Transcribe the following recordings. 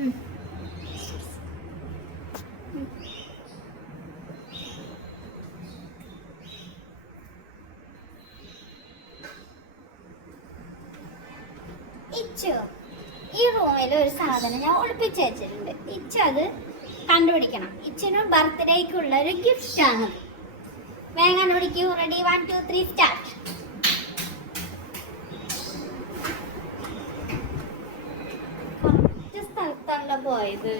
ഇച്ചു ഈ റൂമിൽ ഒരു സാധനം ഞാൻ ഒളിപ്പിച്ച് വെച്ചിട്ടുണ്ട്. ഇച്ചു അത് കണ്ടുപിടിക്കണം. ഇച്ചിന് ബർത്ത്ഡേക്കുള്ള ഒരു ഗിഫ്റ്റ് ആണ്. വേഗം കണ്ടുപിടിക്കൂ. Ready, 1 2 3 start. കുറച്ച് സ്ഥലത്തല്ല പോയത്.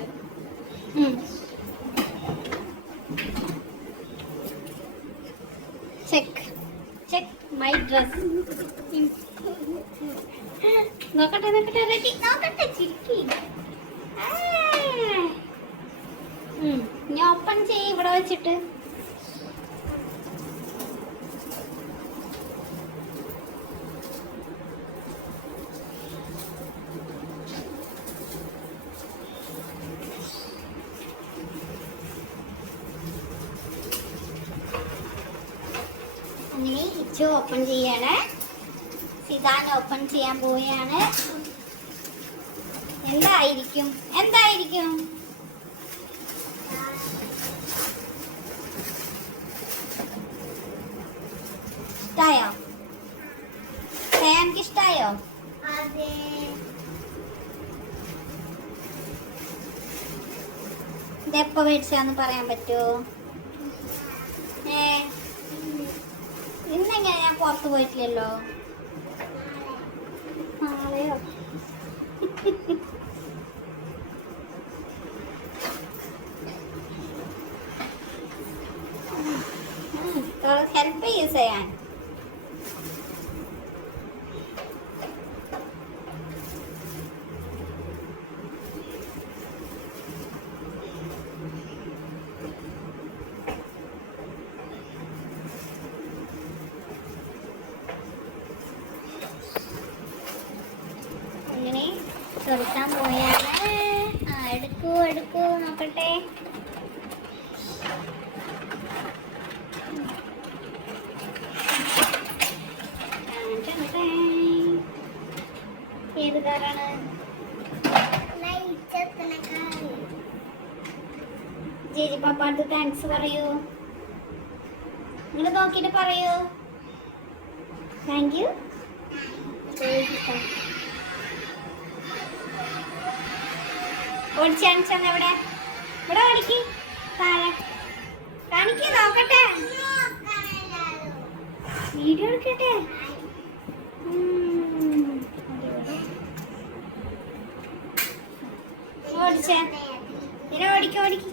Check check my dress. നോക്കട്ടെ നോക്കട്ടെ, റെഡി, നോക്കട്ടെ, ചിരിക്കി. ഞാൻ ഓപ്പൺ ചെയ്യും ഇവിടെ വെച്ചിട്ട്. അങ്ങനെ ഇച്ചു ഓപ്പൺ ചെയ്യാണ്. സിദാൻ ഓപ്പൺ ചെയ്യാൻ പോവുകയാണ്. എന്തായിരിക്കും എന്തായിരിക്കും? ഇഷ്ടായോ? എനിക്ക് ഇഷ്ടായോ? ഇതെപ്പോ മേടിച്ചാന്ന് പറയാൻ പറ്റുമോ? ഇന്നെങ്ങനെ ഞാൻ പുറത്ത് പോയിട്ടില്ലല്ലോ. നാളെയോ? ഹെൽപ്പ് യൂസ് ചെയ്യാൻ. അങ്ങനെ തുറക്കാൻ പോയാണ്. എടുക്കൂ എടുക്കൂ, നോക്കട്ടെ. ഏത് കാറാണ്? ജേജി പാപ്പാടുത്ത് താങ്ക്സ് പറയൂ. നിങ്ങൾ നോക്കിയിട്ട് പറയൂ. Thank you. ഓടിച്ച് കാണിച്ചാൽ എവിടെ? ഇവിടെ ഓടിക്ക്. താഴെ കാണിക്ക്, നോക്കട്ടെ. വീഡിയോ എടുക്കട്ടെ. ഓടിച്ചേ, ഇതിനെ ഓടിക്ക് ഓടിക്ക്.